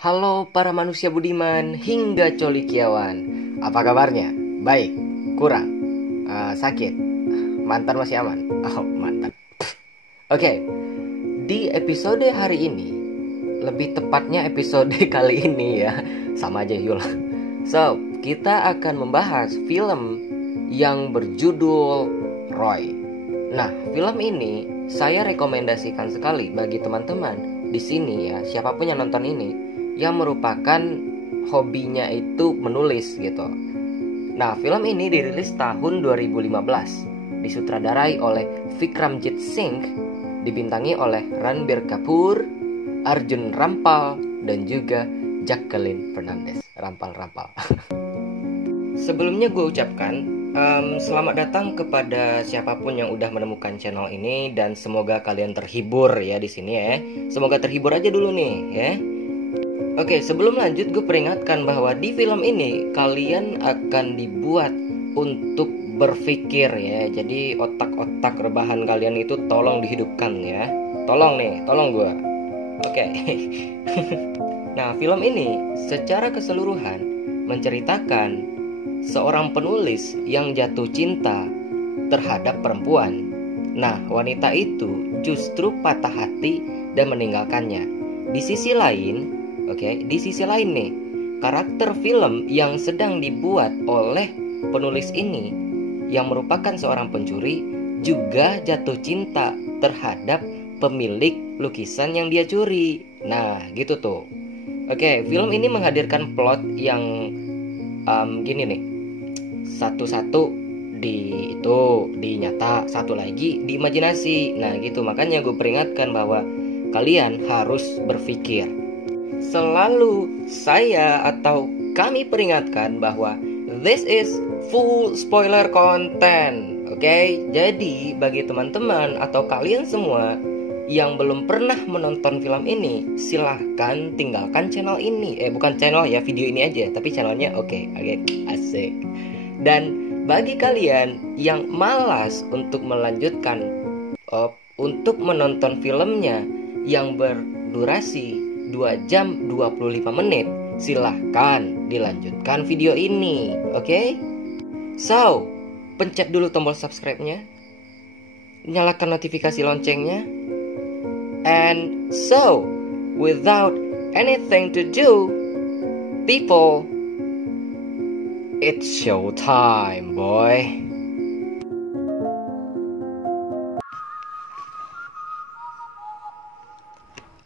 Halo para manusia budiman hingga colikiawan. Apa kabarnya? Baik? Kurang? Sakit? Mantan masih aman? Oh, mantan. Oke. Di episode hari ini, lebih tepatnya episode kali ini ya, sama aja Yul. So, kita akan membahas film yang berjudul Roy. Nah, film ini saya rekomendasikan sekali bagi teman-teman di sini ya, siapapun yang nonton ini yang merupakan hobinya itu menulis gitu. Nah, film ini dirilis tahun 2015, disutradarai oleh Vikramjit Singh, dibintangi oleh Ranbir Kapoor, Arjun Rampal, dan juga Jacqueline Fernandez. Rampal. Sebelumnya gue ucapkan selamat datang kepada siapapun yang udah menemukan channel ini, dan semoga kalian terhibur ya di sini ya. Semoga terhibur aja dulu nih ya. Oke, sebelum lanjut gue peringatkan bahwa di film ini kalian akan dibuat untuk berpikir ya. Jadi otak-otak rebahan kalian itu tolong dihidupkan ya. Tolong gue. Oke. Nah, film ini secara keseluruhan menceritakan seorang penulis yang jatuh cinta terhadap perempuan. Nah, wanita itu justru patah hati dan meninggalkannya. Di sisi lain nih, karakter film yang sedang dibuat oleh penulis ini yang merupakan seorang pencuri juga jatuh cinta terhadap pemilik lukisan yang dia curi. Nah, gitu tuh. Oke, film ini menghadirkan plot yang gini nih. Satu di nyata, satu lagi di imajinasi. Nah gitu, makanya gue peringatkan bahwa kalian harus berpikir. Selalu saya atau kami peringatkan bahwa this is full spoiler content. Oke, jadi bagi teman-teman atau kalian semua yang belum pernah menonton film ini, silahkan tinggalkan channel ini. Bukan channel ya, video ini aja, tapi channelnya oke, asik. Dan bagi kalian yang malas untuk melanjutkan untuk menonton filmnya yang berdurasi 2 jam 25 menit, silahkan dilanjutkan video ini, oke? So, pencet dulu tombol subscribe-nya, nyalakan notifikasi loncengnya. And so, without anything to do, people, it's showtime, boy.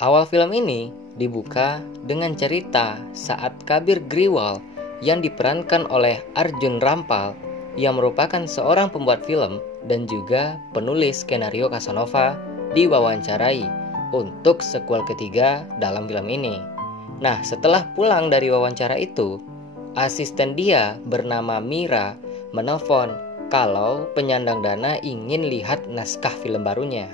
Awal film ini dibuka dengan cerita saat Kabir Griwal yang diperankan oleh Arjun Rampal, yang merupakan seorang pembuat film dan juga penulis skenario Casanova, diwawancarai untuk sequel ketiga dalam film ini. Nah, setelah pulang dari wawancara itu, asisten dia bernama Mira menelpon kalau penyandang dana ingin lihat naskah film barunya.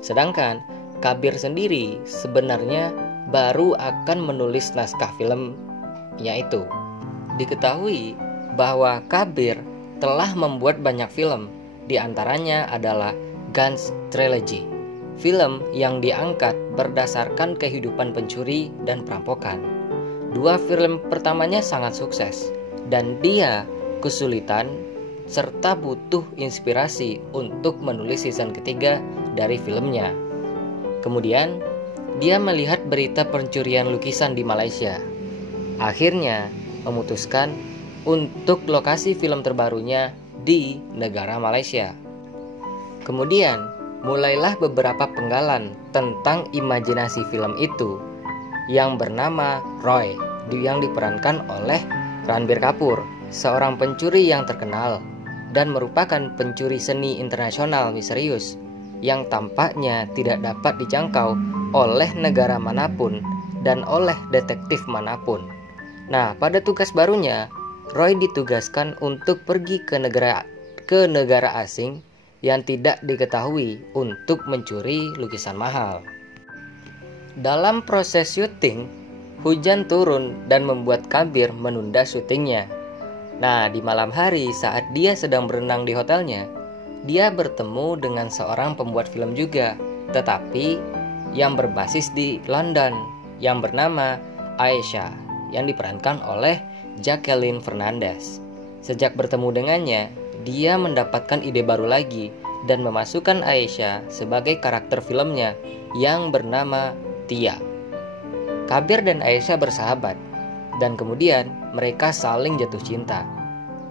Sedangkan Kabir sendiri sebenarnya baru akan menulis naskah filmnya itu. Diketahui bahwa Kabir telah membuat banyak film, di antaranya adalah Guns Trilogy, film yang diangkat berdasarkan kehidupan pencuri dan perampokan. 2 film pertamanya sangat sukses, dan dia kesulitan serta butuh inspirasi untuk menulis season ketiga dari filmnya. Kemudian, dia melihat berita pencurian lukisan di Malaysia. Akhirnya, memutuskan untuk lokasi film terbarunya di negara Malaysia. Kemudian, mulailah beberapa penggalan tentang imajinasi film itu yang bernama Roy, yang diperankan oleh Ranbir Kapoor, seorang pencuri yang terkenal dan merupakan pencuri seni internasional misterius yang tampaknya tidak dapat dijangkau oleh negara manapun dan oleh detektif manapun. Nah, pada tugas barunya, Roy ditugaskan untuk pergi ke negara asing yang tidak diketahui untuk mencuri lukisan mahal. Dalam proses syuting, hujan turun dan membuat Kabir menunda syutingnya. Nah, di malam hari saat dia sedang berenang di hotelnya, dia bertemu dengan seorang pembuat film juga, tetapi yang berbasis di London yang bernama Aisyah yang diperankan oleh Jacqueline Fernandez. Sejak bertemu dengannya, dia mendapatkan ide baru lagi dan memasukkan Aisyah sebagai karakter filmnya yang bernama Tia. Kabir dan Aisyah bersahabat dan kemudian mereka saling jatuh cinta.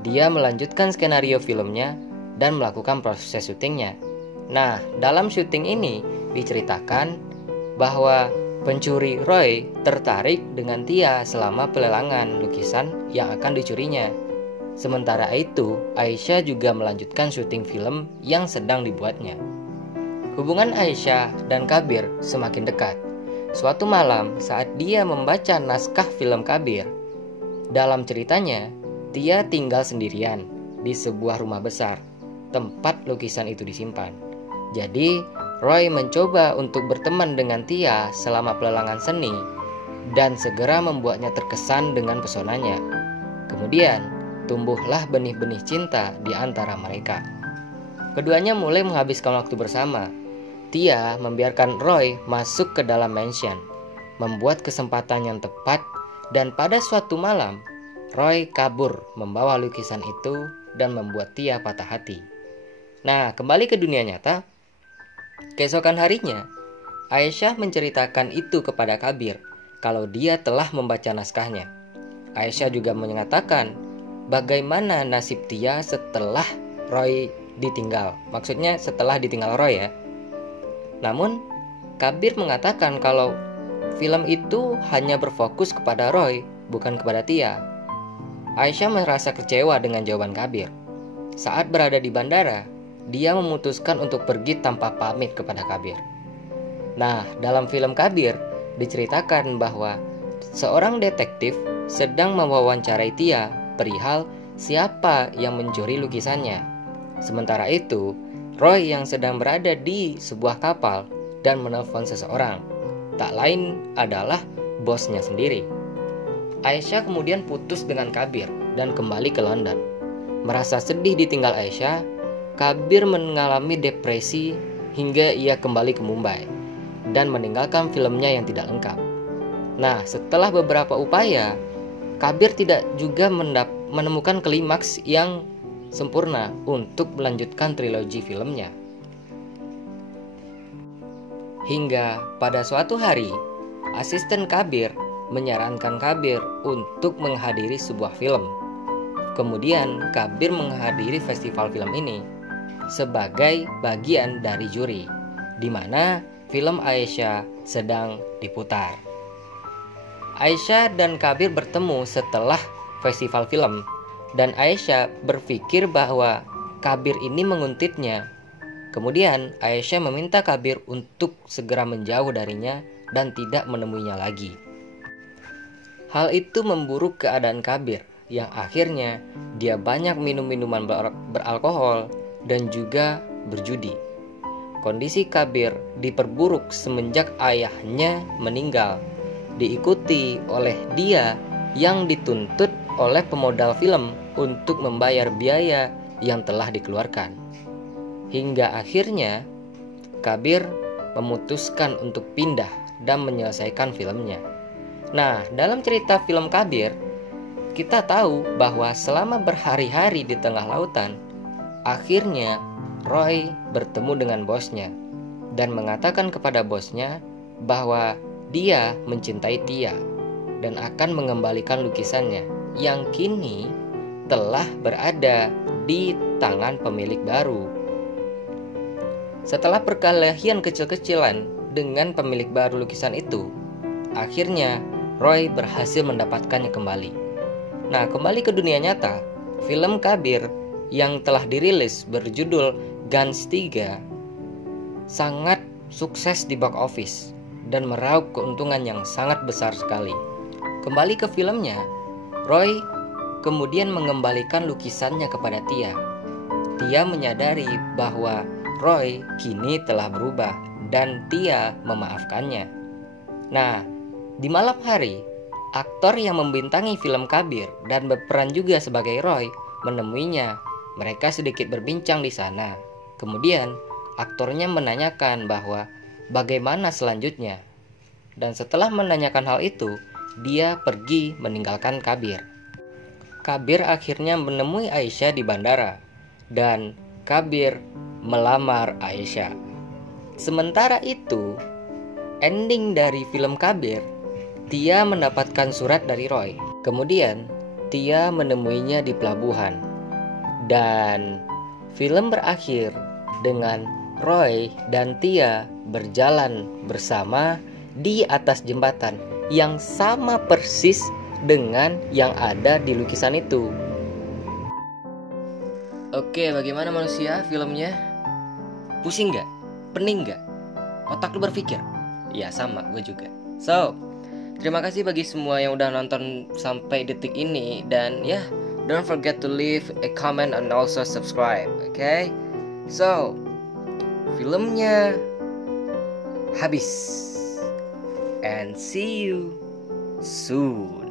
Dia melanjutkan skenario filmnya dan melakukan proses syutingnya. Nah, dalam syuting ini diceritakan bahwa pencuri Roy tertarik dengan Tia selama pelelangan lukisan yang akan dicurinya. Sementara itu, Aisyah juga melanjutkan syuting film yang sedang dibuatnya. Hubungan Aisyah dan Kabir semakin dekat. Suatu malam saat dia membaca naskah film Kabir, dalam ceritanya, Tia tinggal sendirian di sebuah rumah besar, tempat lukisan itu disimpan. Jadi, Roy mencoba untuk berteman dengan Tia selama pelelangan seni dan segera membuatnya terkesan dengan pesonanya. Kemudian, tumbuhlah benih-benih cinta di antara mereka. Keduanya mulai menghabiskan waktu bersama. Tia membiarkan Roy masuk ke dalam mansion, membuat kesempatan yang tepat, dan pada suatu malam, Roy kabur membawa lukisan itu dan membuat Tia patah hati. Nah, kembali ke dunia nyata. Keesokan harinya, Aisyah menceritakan itu kepada Kabir kalau dia telah membaca naskahnya. Aisyah juga mengatakan bagaimana nasib Tia setelah Roy ditinggal. Maksudnya setelah ditinggal Roy ya. Namun, Kabir mengatakan kalau film itu hanya berfokus kepada Roy, bukan kepada Tia. Aisyah merasa kecewa dengan jawaban Kabir. Saat berada di bandara, dia memutuskan untuk pergi tanpa pamit kepada Kabir. Nah, dalam film Kabir diceritakan bahwa seorang detektif sedang mewawancarai Tia perihal siapa yang mencuri lukisannya. Sementara itu, Roy yang sedang berada di sebuah kapal dan menelpon seseorang, tak lain adalah bosnya sendiri. Aisyah kemudian putus dengan Kabir dan kembali ke London. Merasa sedih ditinggal Aisyah, Kabir mengalami depresi hingga ia kembali ke Mumbai dan meninggalkan filmnya yang tidak lengkap. Nah, setelah beberapa upaya, Kabir tidak juga menemukan klimaks yang sempurna untuk melanjutkan trilogi filmnya. Hingga pada suatu hari, asisten Kabir menyarankan Kabir untuk menghadiri sebuah film. Kemudian Kabir menghadiri festival film ini sebagai bagian dari juri, di mana film Aisyah sedang diputar. Aisyah dan Kabir bertemu setelah festival film, dan Aisyah berpikir bahwa Kabir ini menguntitnya. Kemudian Aisyah meminta Kabir untuk segera menjauh darinya dan tidak menemuinya lagi. Hal itu memburuk keadaan Kabir, yang akhirnya dia banyak minum minuman beralkohol dan juga berjudi. Kondisi Kabir diperburuk semenjak ayahnya meninggal, diikuti oleh dia yang dituntut oleh pemodal film untuk membayar biaya yang telah dikeluarkan. Hingga akhirnya Kabir memutuskan untuk pindah dan menyelesaikan filmnya. Nah, dalam cerita film Kabir, kita tahu bahwa selama berhari-hari di tengah lautan, akhirnya Roy bertemu dengan bosnya dan mengatakan kepada bosnya bahwa dia mencintai Tia dan akan mengembalikan lukisannya yang kini telah berada di tangan pemilik baru. Setelah perkelahian kecil-kecilan dengan pemilik baru lukisan itu, akhirnya Roy berhasil mendapatkannya kembali. Nah, kembali ke dunia nyata, film Kabir yang telah dirilis berjudul Guns 3 sangat sukses di box office dan meraup keuntungan yang sangat besar sekali. Kembali ke filmnya, Roy kemudian mengembalikan lukisannya kepada Tia. Tia menyadari bahwa Roy kini telah berubah dan Tia memaafkannya. Nah, di malam hari, aktor yang membintangi film Kabir dan berperan juga sebagai Roy menemuinya. Mereka sedikit berbincang di sana. Kemudian, aktornya menanyakan bahwa bagaimana selanjutnya. Dan setelah menanyakan hal itu, dia pergi meninggalkan Kabir. Kabir akhirnya menemui Aisyah di bandara, dan Kabir melamar Aisyah. Sementara itu, ending dari film Kabir, Tia mendapatkan surat dari Roy. Kemudian, Tia menemuinya di pelabuhan. Dan film berakhir dengan Roy dan Tia berjalan bersama di atas jembatan yang sama persis dengan yang ada di lukisan itu. Oke, bagaimana manusia filmnya? Pusing gak? Pening gak? Otak lu berpikir? Ya sama, gue juga. So, terima kasih bagi semua yang udah nonton sampai detik ini. Dan ya, don't forget to leave a comment and also subscribe. Okay? So, filmnya habis. And see you soon.